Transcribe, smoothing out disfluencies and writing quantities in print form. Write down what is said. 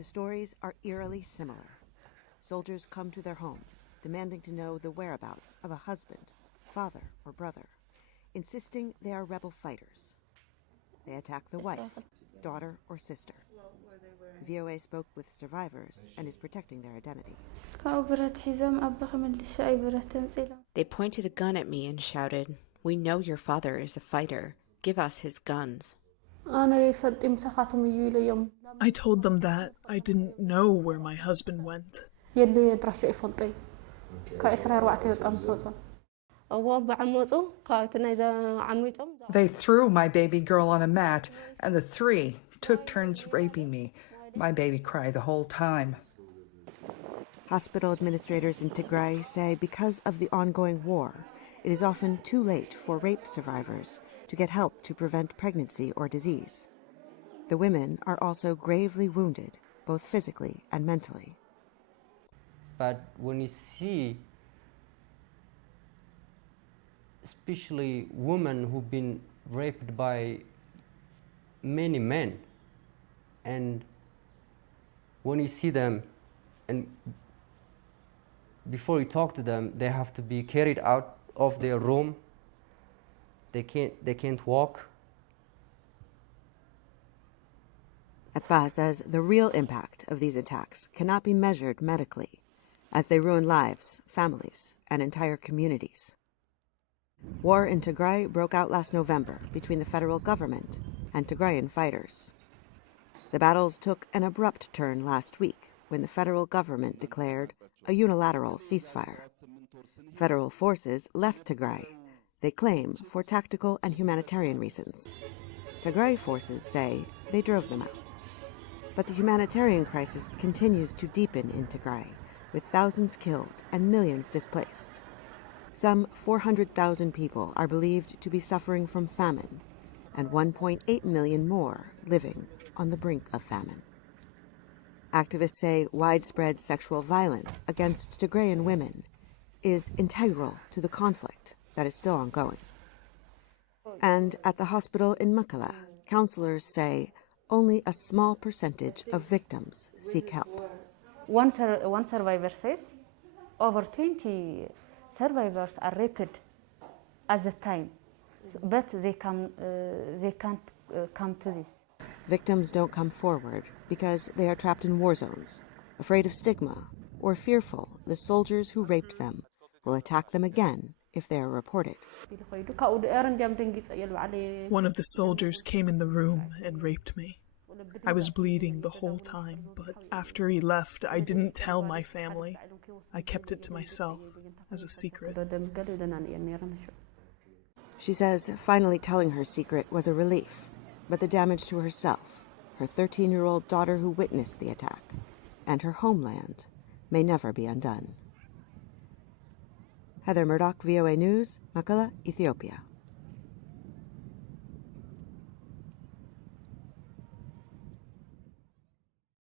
The stories are eerily similar. Soldiers come to their homes, demanding to know the whereabouts of a husband, father, or brother, insisting they are rebel fighters. They attack the wife, daughter, or sister. VOA spoke with survivors and is protecting their identity. They pointed a gun at me and shouted, "We know your father is a fighter. Give us his guns." I told them that I didn't know where my husband went. They threw my baby girl on a mat, and the three took turns raping me. My baby cried the whole time. Hospital administrators in Tigray say because of the ongoing war, it is often too late for rape survivors to get help to prevent pregnancy or disease. The women are also gravely wounded, both physically and mentally. But when you see, especially women who've been raped by many men, and when you see them, and before you talk to them, they have to be carried out of their room. They can't walk. Atzbaha says the real impact of these attacks cannot be measured medically, as they ruin lives, families, and entire communities. War in Tigray broke out last November between the federal government and Tigrayan fighters. The battles took an abrupt turn last week when the federal government declared a unilateral ceasefire. Federal forces left Tigray, they claim for tactical and humanitarian reasons. Tigray forces say they drove them out. But the humanitarian crisis continues to deepen in Tigray, with thousands killed and millions displaced. Some 400,000 people are believed to be suffering from famine, and 1.8 million more living on the brink of famine. Activists say widespread sexual violence against Tigrayan women is integral to the conflict that is still ongoing. And at the hospital in Mekelle, counselors say only a small percentage of victims seek help. One survivor says over 20 survivors are raped at the time, but they can't come to this. Victims don't come forward because they are trapped in war zones, afraid of stigma, or fearful the soldiers who raped them will attack them again if they are reported. One of the soldiers came in the room and raped me. I was bleeding the whole time, but after he left, I didn't tell my family. I kept it to myself as a secret. She says finally telling her secret was a relief, but the damage to herself, her 13-year-old daughter who witnessed the attack, and her homeland may never be undone. Heather Murdoch, VOA News, Mekelle, Ethiopia.